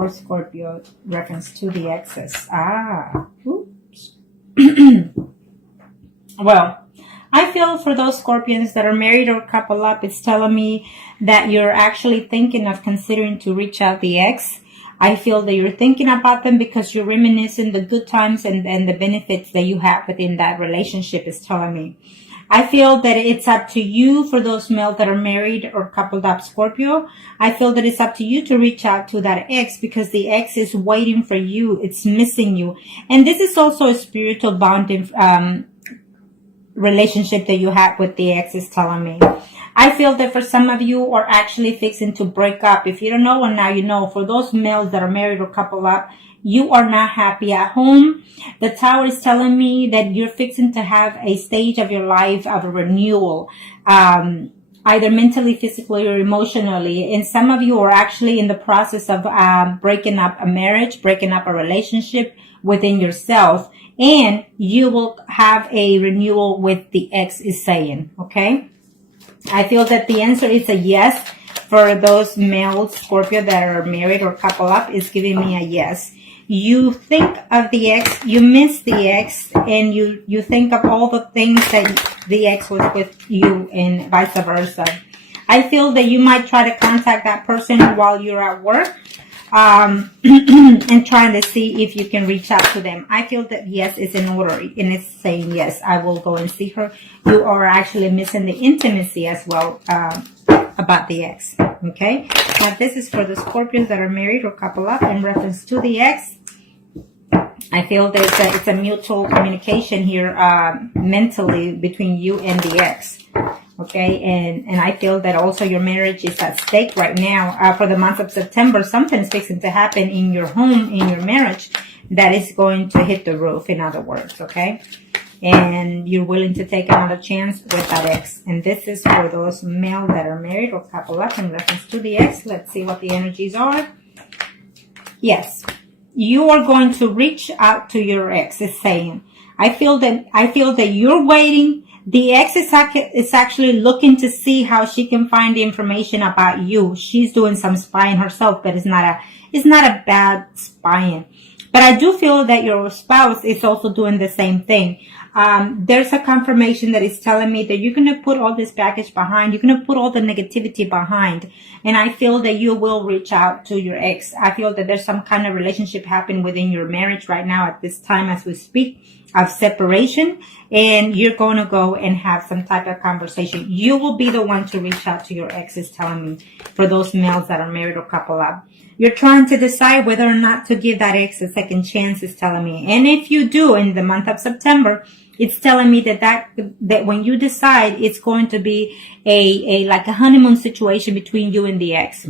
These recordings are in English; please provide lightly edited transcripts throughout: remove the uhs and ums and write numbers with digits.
for Scorpio, reference to the exes. Oops. Well, I feel for those Scorpions that are married or couple up, it's telling me that you're actually thinking of considering to reach out the ex. I feel that you're thinking about them because you're reminiscing the good times and the benefits that you have within that relationship, is telling me. I feel that it's up to you for those males that are married or coupled up Scorpio. I feel that it's up to you to reach out to that ex because the ex is waiting for you. It's missing you. And this is also a spiritual bonding relationship that you have with the ex, is telling me. I feel that for some of you are actually fixing to break up. If you don't know, well, now you know. For those males that are married or coupled up, you are not happy at home. The Tower is telling me that you're fixing to have a stage of your life of a renewal, either mentally, physically, or emotionally. And some of you are actually in the process of breaking up a marriage, breaking up a relationship within yourself. And you will have a renewal with the ex, is saying, okay? I feel that the answer is a yes. For those males, Scorpio, that are married or couple up, is giving me a yes. You think of the ex, you miss the ex, and you think of all the things that the ex was with you, and vice versa. I feel that you might try to contact that person while you're at work, and trying to see if you can reach out to them. I feel that yes is in order, and it's saying yes, I will go and see her. You are actually missing the intimacy as well, about the ex. Okay, now this is for the Scorpions that are married or couple up in reference to the ex. I feel that it's a mutual communication here, mentally, between you and the ex. Okay, and I feel that also your marriage is at stake right now. For the month of September, something's fixing to happen in your home, in your marriage, that is going to hit the roof, in other words, okay? And you're willing to take another chance with that ex. And this is for those males that are married or couple up in reference to the ex. Let's see what the energies are. Yes, you are going to reach out to your ex, is saying. I feel that you're waiting. The ex is actually looking to see how she can find the information about you. She's doing some spying herself, but it's not a bad spying. But I do feel that your spouse is also doing the same thing. There's a confirmation that is telling me that you're going to put all this baggage behind. You're going to put all the negativity behind. And I feel that you will reach out to your ex. I feel that there's some kind of relationship happening within your marriage right now at this time as we speak, of separation. And you're going to go and have some type of conversation. You will be the one to reach out to your ex, is telling me, for those males that are married or couple up. You're trying to decide whether or not to give that ex a second chance, is telling me. And if you do, in the month of September, it's telling me that when you decide, it's going to be like a honeymoon situation between you and the ex.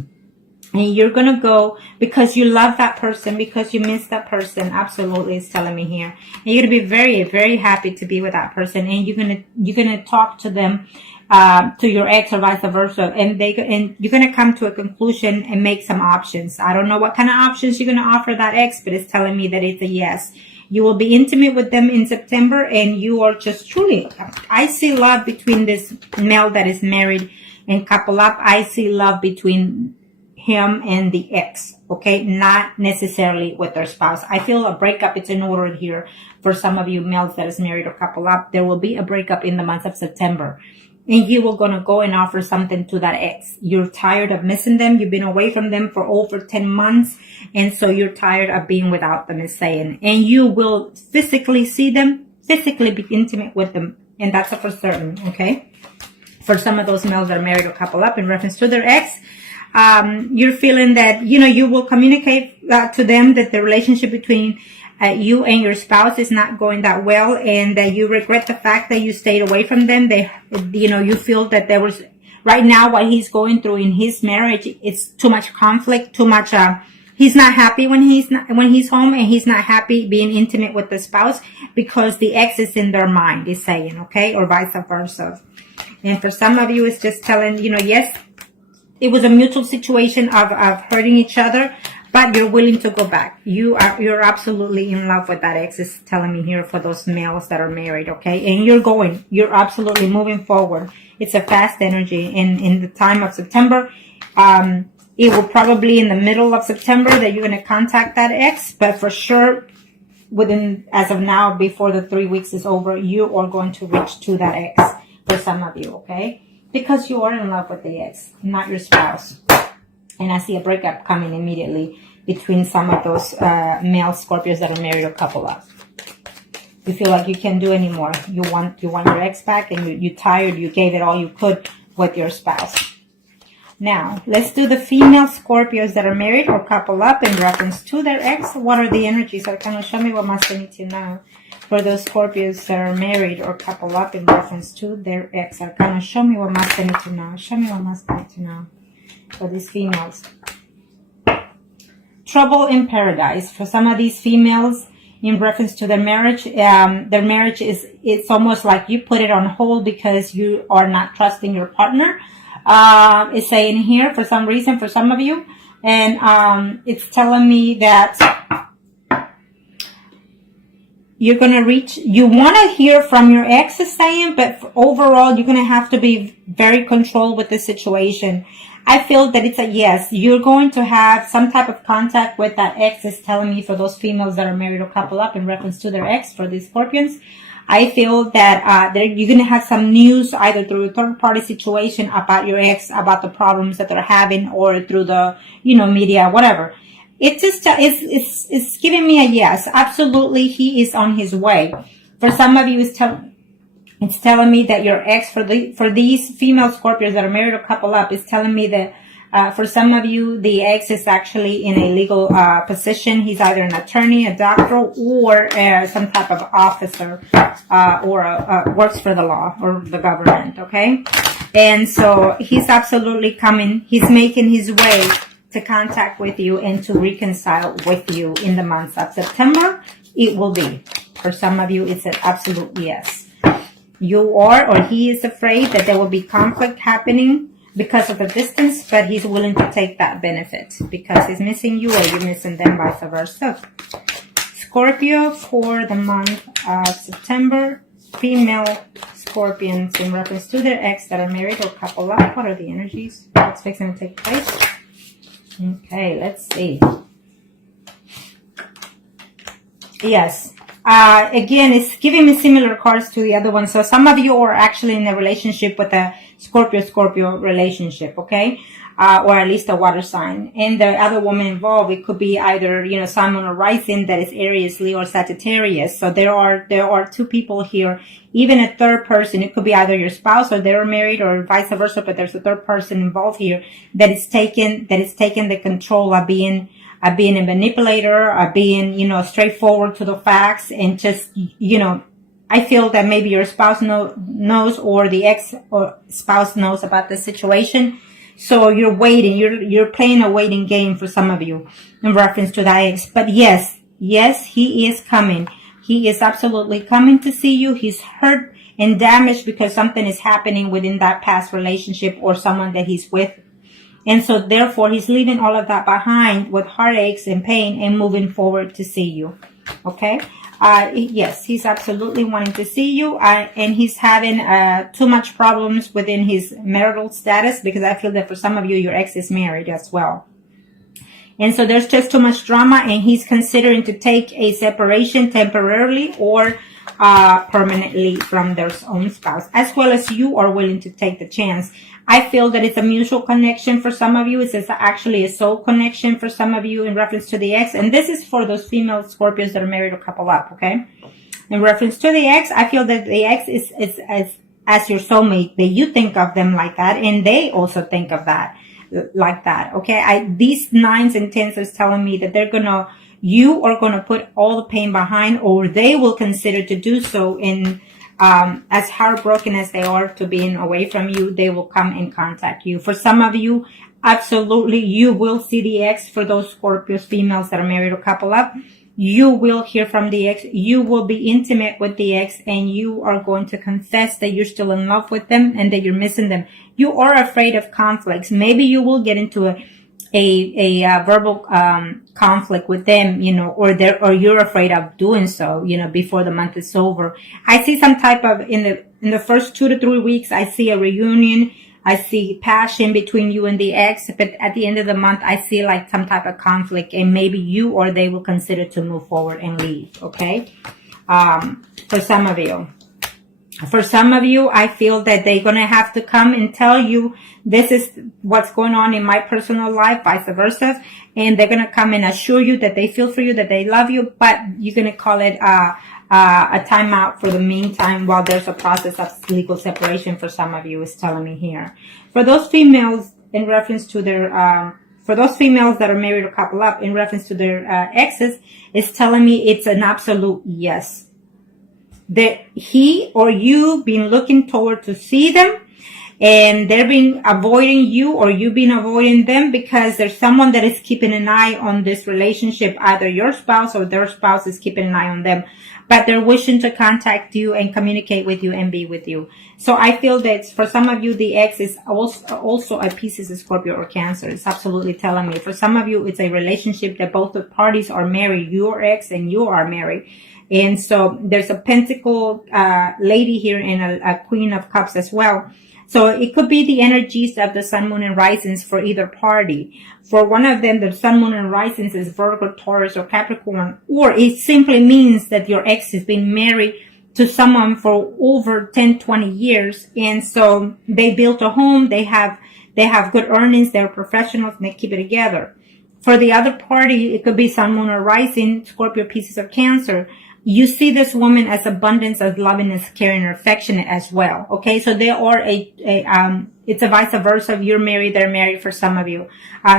And you're going to go because you love that person, because you miss that person. Absolutely, it's telling me here. And you're going to be very, very happy to be with that person. And you're going to talk to them, to your ex or vice versa. And you're going to come to a conclusion and make some options. I don't know what kind of options you're going to offer that ex, but it's telling me that it's a yes. You will be intimate with them in September, and you are just truly, I see love between this male that is married and couple up. I see love between him and the ex, okay? Not necessarily with their spouse. I feel a breakup, it's in order here for some of you males that is married or couple up. There will be a breakup in the month of September. And you will going to go and offer something to that ex. You're tired of missing them. You've been away from them for over 10 months. And so you're tired of being without them, is saying. And you will physically see them, physically be intimate with them. And that's for certain, okay? For some of those males that are married or couple up in reference to their ex, you're feeling that, you will communicate to them that the relationship between you and your spouse is not going that well, and that you regret the fact that you stayed away from them. You feel that there was, right now, what he's going through in his marriage, it's too much conflict, too much, he's not happy when he's home, and he's not happy being intimate with the spouse because the ex is in their mind, is saying, okay, or vice versa. And for some of you, it's just telling, yes, it was a mutual situation of hurting each other, but you're willing to go back. You're absolutely in love with that ex, is telling me here for those males that are married, okay? And you're absolutely moving forward. It's a fast energy. In the time of September, It will probably in the middle of September that you're going to contact that ex, but for sure within, as of now, before the 3 weeks is over, you are going to reach to that ex for some of you, okay? Because you are in love with the ex, not your spouse. And I see a breakup coming immediately between some of those male Scorpios that are married or couple up. You feel like you can't do anymore. You want your ex back, and you're tired. You gave it all you could with your spouse. Now, let's do the female Scorpios that are married or couple up in reference to their ex. What are the energies? Arcana, show me what must I need to know for those Scorpios that are married or couple up in reference to their ex. Arcana, show me what must I need to know. Show me what must I need to know for these females. Trouble in paradise. For some of these females, in reference to their marriage is, it's almost like you put it on hold because you are not trusting your partner. It's saying here for some reason for some of you, and it's telling me that you're going to reach, you want to hear from your ex is saying, but overall you're going to have to be very controlled with the situation. I feel that it's a yes. You're going to have some type of contact with that ex, is telling me for those females that are married or couple up in reference to their ex, for these Scorpions. I feel that you're going to have some news either through a third party situation about your ex, about the problems that they're having, or through the, media, whatever. It just, it's giving me a yes. Absolutely. He is on his way. For some of you, it's telling me that your ex, for these female Scorpios that are married or couple up, is telling me that for some of you, the ex is actually in a legal position. He's either an attorney, a doctor, or some type of officer, or works for the law or the government, okay? And so he's absolutely coming. He's making his way to contact with you and to reconcile with you in the month of September. It will be. For some of you, it's an absolute yes. You are, or he is afraid that there will be conflict happening because of the distance, but he's willing to take that benefit because he's missing you or you're missing them, vice versa. Scorpio for the month of September, female Scorpions in reference to their ex that are married or couple up. What are the energies? What's fixing to take place? Okay, let's see. Yes. Again, it's giving me similar cards to the other one. So some of you are actually in a relationship with a Scorpio relationship, okay? Or at least a water sign. And the other woman involved, it could be either, Sun, Moon, or Rising that is Aries, Leo, or Sagittarius. So there are two people here. Even a third person, it could be either your spouse or they're married or vice versa, but there's a third person involved here that is taking the control of being a manipulator, of being, straightforward to the facts, and just, I feel that maybe your spouse knows, or the ex or spouse knows about the situation. So you're waiting, you're playing a waiting game for some of you in reference to that ex. But yes, he is coming. He is absolutely coming to see you. He's hurt and damaged because something is happening within that past relationship or someone that he's with. And so therefore he's leaving all of that behind with heartaches and pain and moving forward to see you. Okay. Yes, he's absolutely wanting to see you. And he's having, too much problems within his marital status, because I feel that for some of you, your ex is married as well. And so there's just too much drama, and he's considering to take a separation temporarily or permanently from their own spouse, as well as you are willing to take the chance. I feel that it's a mutual connection for some of you. It's actually a soul connection for some of you in reference to the ex. And this is for those female Scorpios that are married or couple up, okay? In reference to the ex, I feel that the ex is as your soulmate, that you think of them like that, and they also think of that like that, okay? These 9s and 10s is telling me that you are gonna put all the pain behind, or they will consider to do so. In as heartbroken as they are to being away from you, they will come and contact you. For some of you, absolutely, you will see the ex. For those Scorpios females that are married or couple up, you will hear from the ex. You will be intimate with the ex, and you are going to confess that you're still in love with them and that you're missing them. You are afraid of conflicts. Maybe you will get into a verbal conflict with them, or you're afraid of doing so, before the month is over. I see some type of in the first 2 to 3 weeks, I see a reunion I see passion between you and the ex, but at the end of the month, I see like some type of conflict, and maybe you or they will consider to move forward and leave, okay? For some of you. For some of you, I feel that they're going to have to come and tell you this is what's going on in my personal life, vice versa. And they're going to come and assure you that they feel for you, that they love you, but you're going to call it a timeout for the meantime while there's a process of legal separation for some of you, is telling me here. For those females, in reference to their, for those females that are married or couple up, in reference to their exes, it's telling me it's an absolute yes. That he or you been looking toward to see them, and they've been avoiding you, or you been avoiding them, because there's someone that is keeping an eye on this relationship. Either your spouse or their spouse is keeping an eye on them, but they're wishing to contact you and communicate with you and be with you. So I feel that for some of you, the ex is also a Pisces, Scorpio, or Cancer. It's absolutely telling me. For some of you, it's a relationship that both the parties are married, your ex and you are married. And so there's a Pentacle lady here and a Queen of Cups as well. So it could be the energies of the Sun, Moon, and Risings for either party. For one of them, the Sun, Moon, and Risings is Virgo, Taurus, or Capricorn. Or it simply means that your ex has been married to someone for over 10, 20 years. And so they built a home, they have good earnings, they're professionals, and they keep it together. For the other party, it could be Sun, Moon, or Rising, Scorpio, Pisces, or Cancer. You see this woman as abundance, as loving, as caring, or affectionate as well. Okay, so they are it's a vice versa. If you're married, they're married for some of you.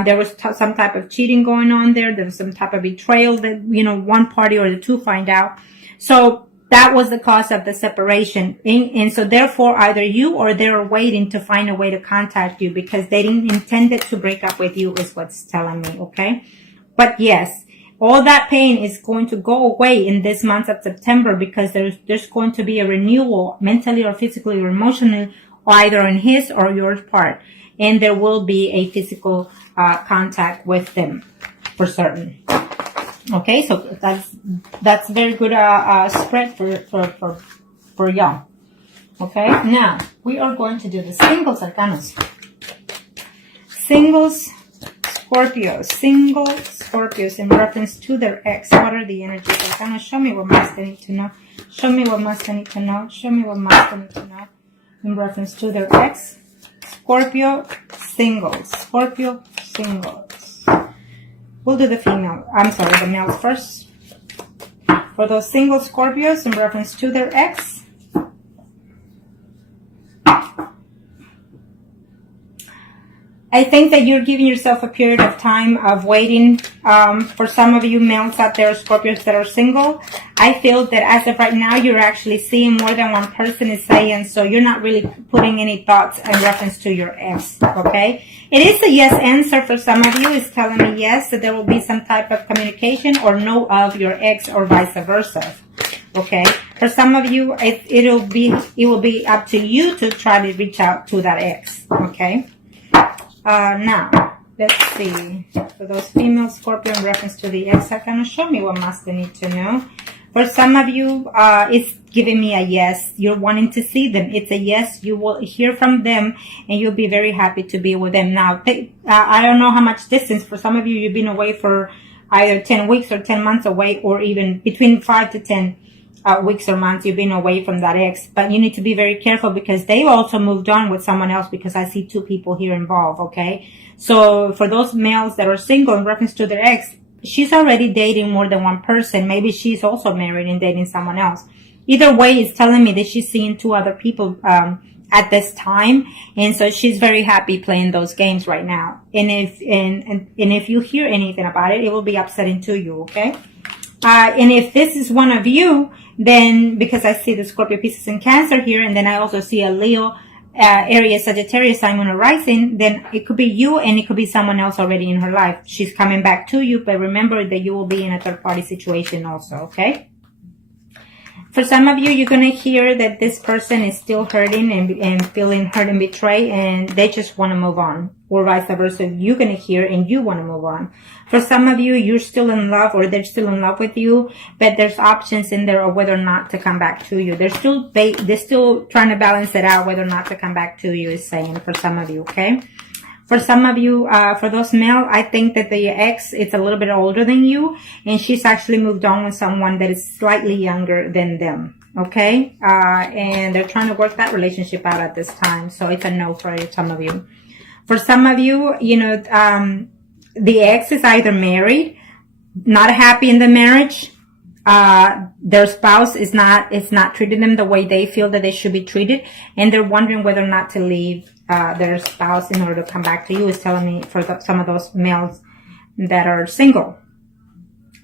There was some type of cheating going on there. There was some type of betrayal that, one party or the two find out. So that was the cause of the separation. And so therefore, either you or they're waiting to find a way to contact you, because they didn't intend it to break up with you, is what's telling me. Okay, but yes. All that pain is going to go away in this month of September, because there's going to be a renewal, mentally or physically or emotionally, either on his or your part. And there will be a physical contact with them for certain. Okay, so that's very good spread for y'all. Okay, now we are going to do the singles arcanas. Single Scorpios in reference to their ex. What are the energies? Arcana, show me what must I need to know. Show me what must I need to know. Show me what must I need to know in reference to their ex. Scorpio singles. Scorpio singles. We'll do the the males first. For those single Scorpios in reference to their ex. I think that you're giving yourself a period of time of waiting. For some of you males out there, Scorpios that are single, I feel that as of right now, you're actually seeing more than one person is saying, so you're not really putting any thoughts in reference to your ex, okay? It is a yes answer for some of you. It's telling me yes, that there will be some type of communication or no of your ex, or vice versa, okay? For some of you, it will be up to you to try to reach out to that ex, okay? Now, let's see. For those female Scorpio in reference to the ex, kind of show me what must they need to know. For some of you, it's giving me a yes. You're wanting to see them. It's a yes. You will hear from them, and you'll be very happy to be with them. Now, I don't know how much distance. For some of you, you've been away for either 10 weeks or 10 months away, or even between 5 to 10 weeks or months you've been away from that ex. But you need to be very careful, because they've also moved on with someone else, because I see two people here involved, okay? So for those males that are single in reference to their ex, she's already dating more than one person. Maybe she's also married and dating someone else. Either way, it's telling me that she's seeing two other people at this time, and so she's very happy playing those games right now. And if you hear anything about it, it will be upsetting to you, okay? And if this is one of you, then, because I see the Scorpio, Pisces, and Cancer here, and then I also see a Leo, Aries, Sagittarius, Sun, Moon, or Rising, then it could be you, and it could be someone else already in her life. She's coming back to you, but remember that you will be in a third-party situation also, okay? For some of you, you're going to hear that this person is still hurting and feeling hurt and betrayed, and they just want to move on. Or vice versa, you're going to hear and you want to move on. For some of you, you're still in love or they're still in love with you, but there's options in there of whether or not to come back to you. They're still trying to balance it out whether or not to come back to you, is saying for some of you, okay? For some of you, for those male, I think that the ex is a little bit older than you, and she's actually moved on with someone that is slightly younger than them, okay? And they're trying to work that relationship out at this time, so it's a no for some of you. For some of you, you know, the ex is either married, not happy in the marriage, their spouse is not treating them the way they feel that they should be treated, and they're wondering whether or not to leave their spouse in order to come back to you, is telling me for some of those males that are single.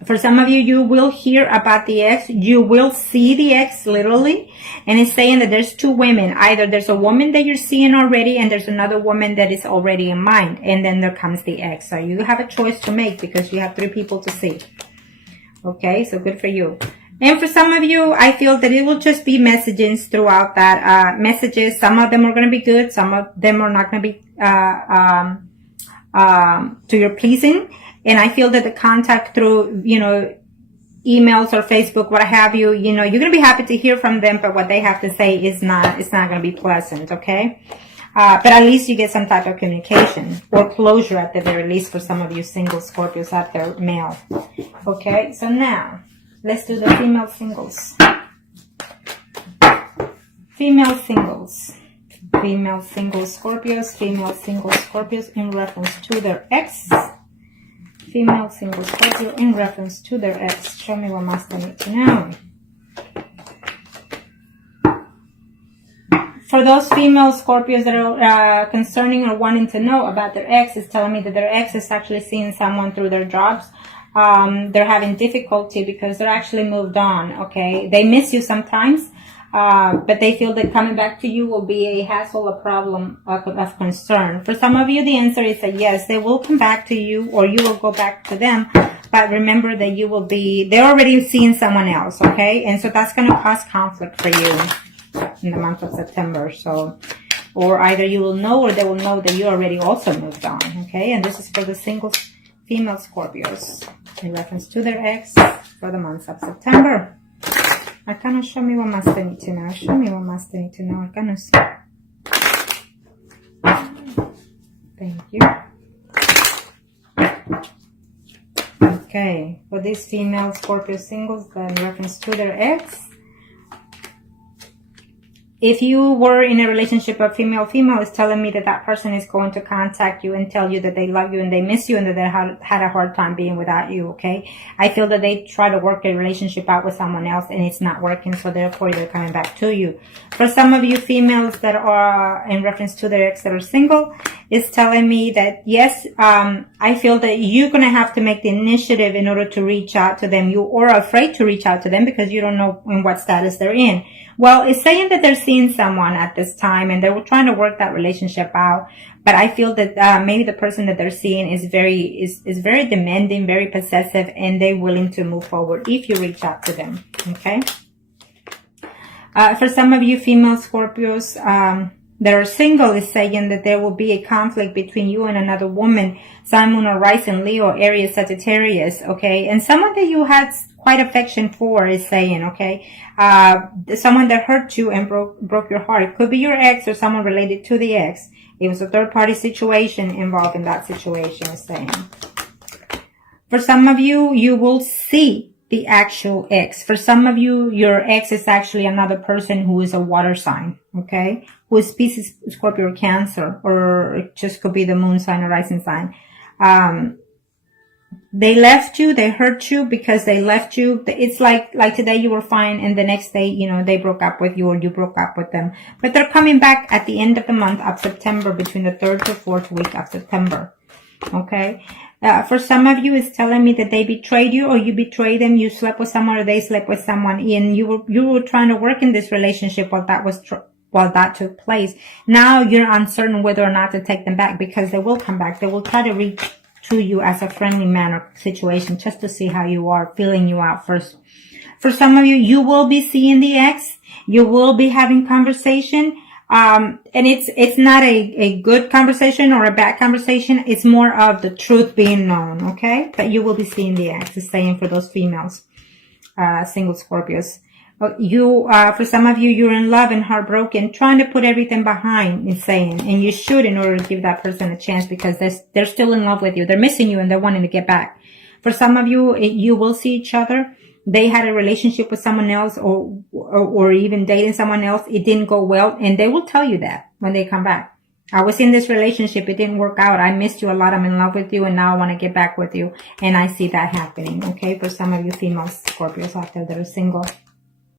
For some of you, you will hear about the ex. You will see the ex literally, and it's saying that there's two women. Either there's a woman that you're seeing already, and there's another woman that is already in mind, and then there comes the ex. So you have a choice to make because you have 3 people to see. Okay, so good for you. And for some of you, I feel that it will just be messages throughout that, messages. Some of them are going to be good. Some of them are not going to be, to your pleasing. And I feel that the contact through, you know, emails or Facebook, what have you, you know, you're going to be happy to hear from them, but what they have to say is it's not going to be pleasant. Okay. But at least you get some type of communication or closure at the very least for some of you single Scorpios out there, male. Okay. So now, let's do the female singles. Female singles. Female single Scorpios. Female single Scorpios in reference to their ex. Female single Scorpio in reference to their ex. Show me what must I need to know. For those female Scorpios that are concerning or wanting to know about their ex, is telling me that their ex is actually seeing someone through their jobs. They're having difficulty because they're actually moved on, okay? They miss you sometimes, but they feel that coming back to you will be a hassle, a problem of concern. For some of you, the answer is a yes. They will come back to you or you will go back to them. But remember that they're already seeing someone else, okay? And so that's going to cause conflict for you in the month of September. So, or either you will know or they will know that you already also moved on, okay? And this is for the single female Scorpios in reference to their ex for the month of September. Arcana, show me what must I need to know. Show me what must I need to know, Arcanos. Thank you. Okay, for these female Scorpio singles in reference to their ex, if you were in a relationship of female-female, it's telling me that that person is going to contact you and tell you that they love you and they miss you and that they had a hard time being without you, okay? I feel that they try to work a relationship out with someone else and it's not working, so therefore they're coming back to you. For some of you females that are in reference to their ex that are single, it's telling me that, yes, I feel that you're going to have to make the initiative in order to reach out to them. You are afraid to reach out to them because you don't know in what status they're in. Well, it's saying that they're seeing someone at this time and they're trying to work that relationship out. But I feel that maybe the person that they're seeing is very demanding, very possessive, and they're willing to move forward if you reach out to them. Okay. For some of you female Scorpios that are single, is saying that there will be a conflict between you and another woman, Sun, Moon, or Rising, Leo, Aries, Sagittarius. Okay, and someone that you had quite affection for is saying, okay, someone that hurt you and broke your heart. It could be your ex or someone related to the ex. It was a third-party situation involved in that situation, is saying. For some of you, you will see the actual ex. For some of you, your ex is actually another person who is a water sign, okay? Who is Pisces, Scorpio, or Cancer, or it just could be the moon sign or rising sign. They left you, they hurt you because they left you. It's like today you were fine and the next day, you know, they broke up with you or you broke up with them. But they're coming back at the end of the month of September, between the 3rd to 4th week of September. Okay? For some of you, it's telling me that they betrayed you or you betrayed them. You slept with someone or they slept with someone, and you were trying to work in this relationship while that took place. Now you're uncertain whether or not to take them back because they will come back. They will try to reach to you as a friendly manner situation just to see how you are, feeling you out first. For some of you, you will be seeing the ex. You will be having conversation. And it's not a good conversation or a bad conversation. It's more of the truth being known, okay? But you will be seeing the ex. It's saying for those females, single Scorpios. For some of you, you're in love and heartbroken, trying to put everything behind, it's saying, and you should in order to give that person a chance because they're still in love with you. They're missing you and they're wanting to get back. For some of you, you will see each other. They had a relationship with someone else or even dating someone else. It didn't go well, and they will tell you that when they come back. I was in this relationship. It didn't work out. I missed you a lot. I'm in love with you, and now I want to get back with you. And I see that happening, okay, for some of you female Scorpios out there that are single.